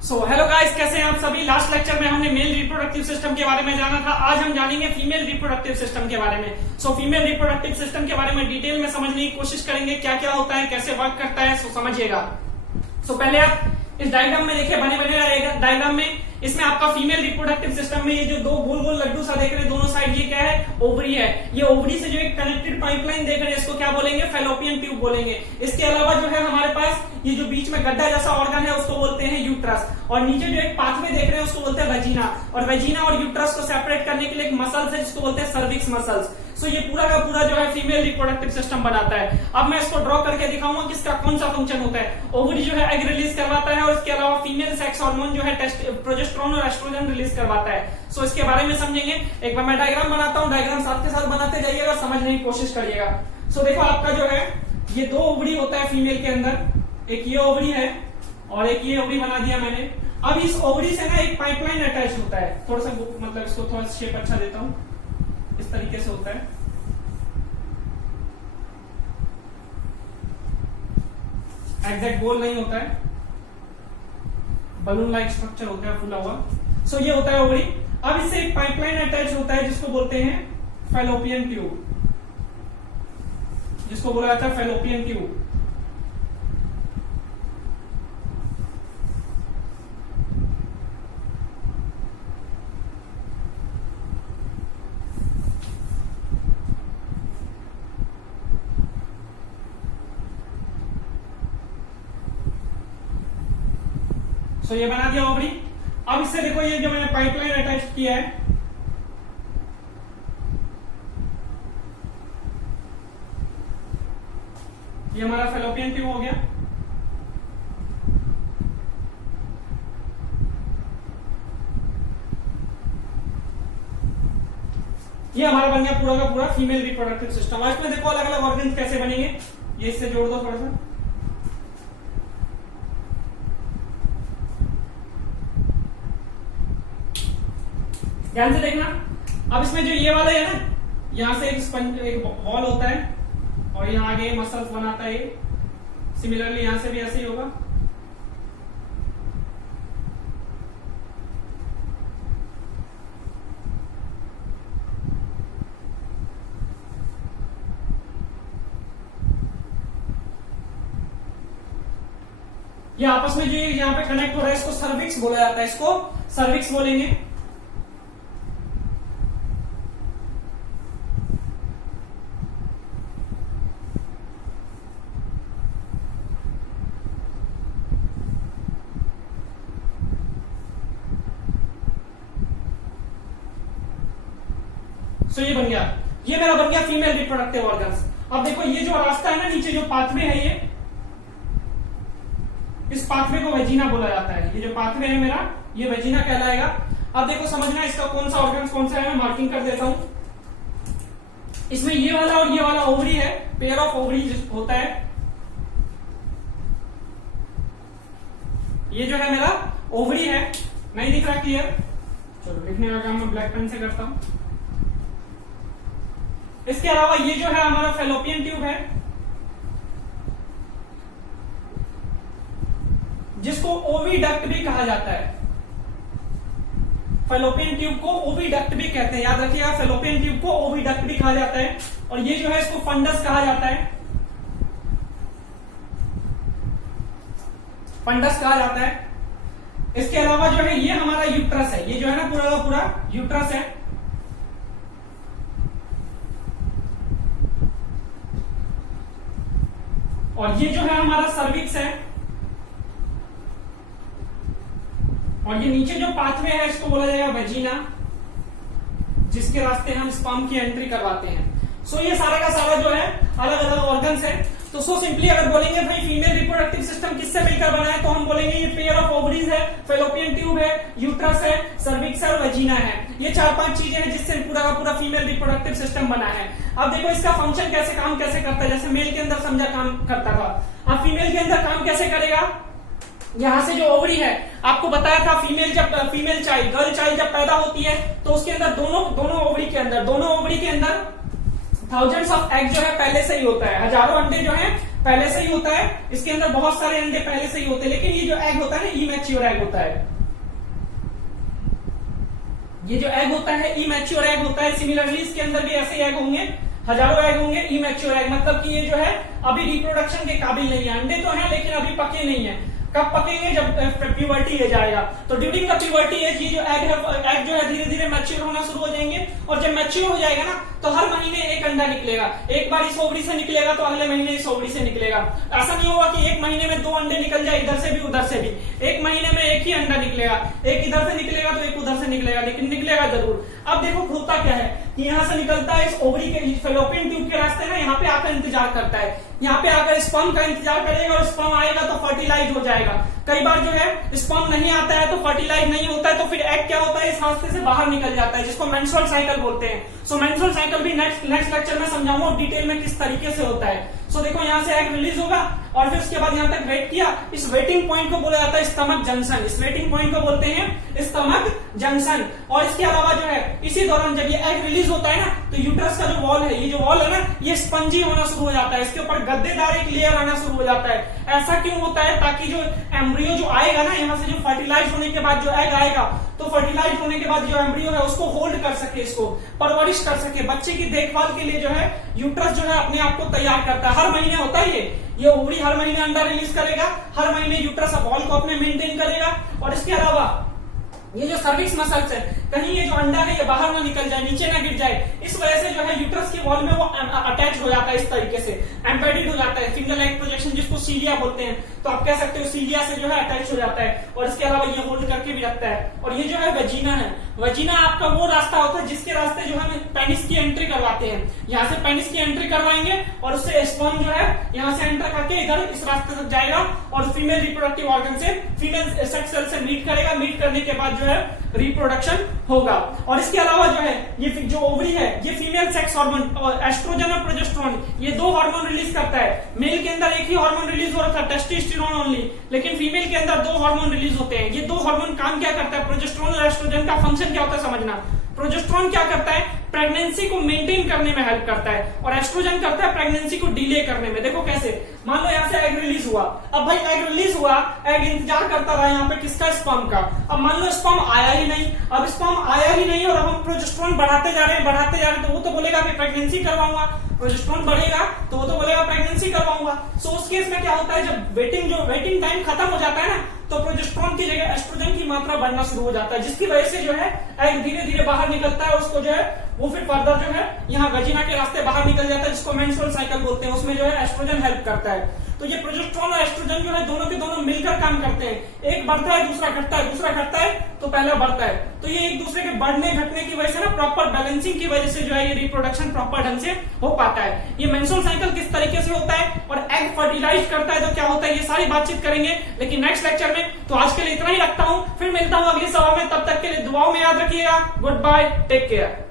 Hello guys, कैसे हैं आप सभी। लास्ट लेक्चर में हमने मेल रिप्रोडक्टिव सिस्टम के बारे में जाना था। आज हम जानेंगे फीमेल रिप्रोडक्टिव सिस्टम के बारे में। फीमेल रिप्रोडक्टिव सिस्टम के बारे में डिटेल में समझने की कोशिश करेंगे, क्या क्या होता है, कैसे वर्क करता है। समझिएगा। पहले आप इस डायग्राम में देखिए, बने रहेगा डायग्राम में। इसमें आपका फीमेल रिप्रोडक्टिव सिस्टम में ये जो दो गोल गोल लड्डू सा देख रहे हैं दोनों साइड, ये क्या है? ओवरी है। ये ओवरी से जो एक कनेक्टेड पाइपलाइन देख रहे हैं, इसको क्या बोलेंगे? फैलोपियन ट्यूब बोलेंगे। इसके अलावा जो है हमारे पास ये जो बीच में गड्ढा जैसा ऑर्गन है उसको बोलते हैं यूट्रस, और नीचे जो एक पाथवे देख रहे हैं उसको बोलते हैं वेजिना। और वेजिना और यूट्रस को सेपरेट करने के लिए एक मसल्स है जिसको बोलते हैं सर्विक्स मसल्स। ये पूरा का पूरा जो है फीमेल रिप्रोडक्टिव सिस्टम बनाता है। अब मैं इसको ड्रॉ करके दिखाऊंगा कि इसका कौन सा फंक्शन होता है। ओवरी जो है एग रिलीज करवाता है, और इसके अलावा फीमेल सेक्स हार्मोन जो है प्रोजेस्टेरोन और एस्ट्रोजन रिलीज करवाता है। इसके बारे में समझेंगे। एक बार मैं डायग्राम बनाता हूँ, डायग्राम साथ के साथ बनाते जाइएगा, समझने की कोशिश करिएगा। देखो आपका जो है ये दो ओवरी होता है फीमेल के अंदर। एक ये ओवरी है और एक ये ओवरी बना दिया मैंने। अब इस ओवरी से ना एक पाइपलाइन अटैच होता है। थोड़ा सा मतलब इसको थोड़ा शेप अच्छा देता हूं, इस तरीके से होता है। एग्जैक्ट गोल नहीं होता है, बलून लाइक स्ट्रक्चर होता है फुला हुआ। ये होता है ओवरी। अब इससे एक पाइपलाइन अटैच होता है जिसको बोलते हैं फैलोपियन ट्यूब, जिसको बोला जाता है फैलोपियन ट्यूब। ये बना दिया ओवरी। अब इससे देखो ये जो मैंने पाइपलाइन अटैच किया है, ये हमारा फैलोपियन ट्यूब हो गया। ये हमारा बन गया पूरा का पूरा फीमेल रिप्रोडक्टिव सिस्टम। आज में देखो अलग अलग ऑर्गन कैसे बनेंगे, ये इससे जोड़ दो थोड़ा सा। ध्यान से देखना। अब इसमें जो ये वाला है ना, यहां से एक बॉल होता है और यहां आगे मसल्स बनाता है। सिमिलरली यहां से भी ऐसे ही होगा। ये आपस में जो यहां पे कनेक्ट हो रहा है इसको सर्विक्स बोला जाता है। इसको सर्विक्स बोलेंगे। ये बन गया, ये मेरा बन गया फीमेल रिप्रोडक्टिव ऑर्गन्स। अब देखो ये जो रास्ता है ना, नीचे जो पाथवे है, ये इस पाथवे को वेजिना बोला जाता है। ये जो पाथवे है मेरा, ये वेजिना कहलाएगा। अब देखो समझना इसका कौन सा ऑर्गन कौन सा है, मैं मार्किंग कर देता हूं। इसमें ये वाला और ये वाला ओवरी है, पेयर ऑफ ओवरी होता है। ये जो है मेरा ओवरी है। नहीं दिख रहा क्लियर? चलो लिखने का काम मैं ब्लैक पेन से करता हूं। इसके अलावा ये जो है हमारा फैलोपियन ट्यूब है, जिसको ओविडक्ट भी कहा जाता है। फैलोपियन ट्यूब को ओविडक्ट भी कहते हैं, याद रखिएगा। फैलोपियन ट्यूब को ओविडक्ट भी कहा जाता है। और ये जो है इसको फंडस कहा जाता है, फंडस कहा जाता है। इसके अलावा जो है ये हमारा यूट्रस है। ये जो है ना पूरा का पूरा यूट्रस है। और ये जो है हमारा सर्विक्स है। और ये नीचे जो पाथवे है इसको बोला जाएगा वेजिना, जिसके रास्ते हम स्पर्म की एंट्री करवाते हैं। ये सारा का सारा जो है अलग अलग ऑर्गन्स है। सिंपली अगर बोलेंगे भाई फीमेल रिप्रोडक्टिव सिस्टम किससे मिलकर बना है, तो हम बोलेंगे ये पेयर ऑफ ओवरीज है, फैलोपियन ट्यूब है, यूट्रस है, सर्विक्स है और वेजिना है। ये 4-5 चीजें हैं जिससे पूरा का पूरा फीमेल रिप्रोडक्टिव सिस्टम बना है। अब देखो इसका फंक्शन कैसे काम कैसे करता है। जैसे मेल के अंदर समझा काम करता था, अब फीमेल के अंदर काम कैसे करेगा। यहाँ से जो ओवरी है, आपको बताया था फीमेल चाइल्ड गर्ल चाइल्ड जब पैदा होती है तो उसके अंदर दोनों ओवरी के अंदर थाउजेंड्स ऑफ एग जो है पहले से ही होता है। हजारों अंडे जो है पहले से ही होता है, इसके अंदर बहुत सारे अंडे पहले से ही होते हैं, लेकिन ये जो एग होता है ना इमैच्योर एग होता है। ये जो एग होता है इमैच्योर एग होता है। सिमिलरली इसके अंदर भी ऐसे एग होंगे, हजारों एग होंगे इमैच्योर एग, मतलब कि ये जो है अभी रिप्रोडक्शन के काबिल नहीं है। अंडे तो हैं लेकिन अभी पके नहीं है। कब पकेंगे? जब प्यूबर्टी एज आएगा। तो ड्यूरिंग द प्यूबर्टी एज ये जो एग जो है धीरे धीरे मैच्योर होना शुरू हो जाएंगे, और जब मैच्योर हो जाएगा ना तो हर महीने एक अंडा निकलेगा। एक बार इस ओवरी से निकलेगा तो अगले महीने इस ओवरी से निकलेगा। ऐसा नहीं होगा कि एक महीने में 2 अंडे निकल जाए, इधर से भी उधर से भी। एक महीने में एक ही अंडा निकलेगा, एक इधर से निकलेगा तो एक उधर से निकलेगा, लेकिन निकलेगा जरूर। अब देखो होता क्या है कि यहाँ से निकलता है इस ओवरी के फेलोपियन ट्यूब के रास्ते ना, यहाँ पे आकर इंतजार करता है। यहाँ पे आकर स्पर्म का इंतजार करेगा, और स्पर्म आएगा तो फर्टिलाइज हो जाएगा। कई बार जो है स्पर्म नहीं आता है तो फर्टिलाइज नहीं होता है, तो फिर एग क्या होता है इस रास्ते से बाहर निकल जाता है, जिसको मेंस्ट्रुअल साइकिल बोलते हैं। सो मेंस्ट्रुअल साइकिल भी नेक्स्ट लेक्चर में समझाऊंगा डिटेल में किस तरीके से होता है। सो देखो यहाँ से एग रिलीज होगा, और फिर उसके बाद यहाँ तक वेट किया। इस वेटिंग पॉइंट को बोला जाता है स्टमक जंक्शन। इस वेटिंग पॉइंट को बोलते हैं स्टमक जंक्शन। और इसके अलावा जो है इसी दौरान जब ये एग रिलीज होता है ना, तो यूट्रस का जो वॉल है, ये जो वॉल है ना, ये स्पंजी होना शुरू हो जाता है। इसके ऊपर गद्देदार एक लेयर आना शुरू हो जाता है। ऐसा क्यों होता है? ताकि जो एम्ब्रियो जो आएगा ना, यहाँ से जो फर्टिलाइज होने के बाद जो एग आएगा, तो फर्टिलाइज होने के बाद जो एम्ब्रियो है उसको होल्ड कर सके, इसको परवरिश कर सके। बच्चे की देखभाल के लिए जो है यूट्रस जो है अपने आप को तैयार करता है। हर महीने होता है ये ओवरी हर महीने अंडा रिलीज करेगा, हर महीने यूट्रस वॉल को अपने मेंटेन करेगा। और इसके अलावा ये जो सर्विक्स मसल्स है, कहीं ये जो अंडा है ये बाहर ना निकल जाए, नीचे ना गिर जाए, इस वजह से जो है यूट्रस के वॉल में वो अटैच हो जाता है, इस तरीके से एम्बेडेड हो जाता है। फिंगर लाइक प्रोजेक्शन जिसको सीलिया बोलते हैं, तो आप कह सकते हो सीलिया से जो है अटैच हो जाता है। और इसके अलावा ये होल्ड करके भी रखता है। और ये जो है वजीना है। वजीना आपका वो रास्ता होता है जिसके रास्ते जो हम पेनिस की एंट्री करवाते हैं। यहाँ से पेनिस की एंट्री करवाएंगे, और उससे स्पर्म जो है यहाँ से एंटर करके इधर इस रास्ते तक जाएगा, और फीमेल रिप्रोडक्टिव ऑर्गन से फीमेल सेक्स सेल से मीट करेगा। मीट करने के बाद जो है रिप्रोडक्शन होगा। और इसके अलावा जो है ये जो ओवरी है, ये फीमेल सेक्स हार्मोन एस्ट्रोजन और प्रोजेस्टेरोन, ये 2 हार्मोन रिलीज करता है। मेल के अंदर एक ही हार्मोन रिलीज हो रहा था, टेस्टोस्टेरोन ओनली, लेकिन फीमेल के अंदर 2 हार्मोन रिलीज होते हैं। ये 2 हार्मोन काम क्या करता है? प्रोजेस्टेरोन और एस्ट्रोजन का फंक्शन क्या होता है समझना। प्रोजेस्टेरोन क्या करता है? प्रेगनेंसी को मेंटेन करने में हेल्प करता है, और एस्ट्रोजन करता है प्रेगनेंसी को डिले करने में। देखो कैसे, मान लो यहाँ से एग रिलीज हुआ। अब भाई एग रिलीज हुआ, एग इंतजार करता रहा यहाँ पे किसका? स्पर्म का। अब मान लो स्पर्म आया ही नहीं। अब स्पर्म आया ही नहीं, और हम प्रोजेस्टेरोन बढ़ाते जा रहे हैं, तो वो तो बोलेगा कि प्रेगनेंसी करवाऊंगा। प्रोजेस्टेरोन बढ़ेगा तो वो तो बोलेगा प्रेगनेंसी करवाऊंगा। सो उस केस में क्या होता है, जब वेटिंग टाइम खत्म हो जाता है ना, तो प्रोजेस्टेरोन की जगह एस्ट्रोजन की मात्रा बढ़ना शुरू हो जाता है, जिसकी वजह से जो है एग धीरे धीरे बाहर निकलता है। उसको जो है वो फिर फर्दर जो है यहाँ वजीना के रास्ते बाहर निकल जाता है, जिसको मेंस्ट्रुअल साइकिल बोलते हैं। उसमें जो है एस्ट्रोजन हेल्प करता है। तो ये प्रोजेस्टेरोन और एस्ट्रोजन जो है दोनों के दोनों मिलकर काम करते हैं। एक बढ़ता है, दूसरा घटता है, दूसरा घटता है तो पहला बढ़ता है। तो ये एक दूसरे के बढ़ने घटने की वजह से ना प्रॉपर बैलेंसिंग की वजह से जो है ये रिप्रोडक्शन प्रॉपर ढंग से हो पाता है। ये मेंस्ट्रुअल साइकिल किस तरीके से होता है, और एग फर्टिलाइज करता है तो क्या होता है, ये सारी बातचीत करेंगे लेकिन नेक्स्ट लेक्चर में। तो आज के लिए इतना ही रखता हूँ, फिर मिलता हूँ अगली सभा में। तब तक के लिए दुआओं में याद रखिएगा। Goodbye, take care.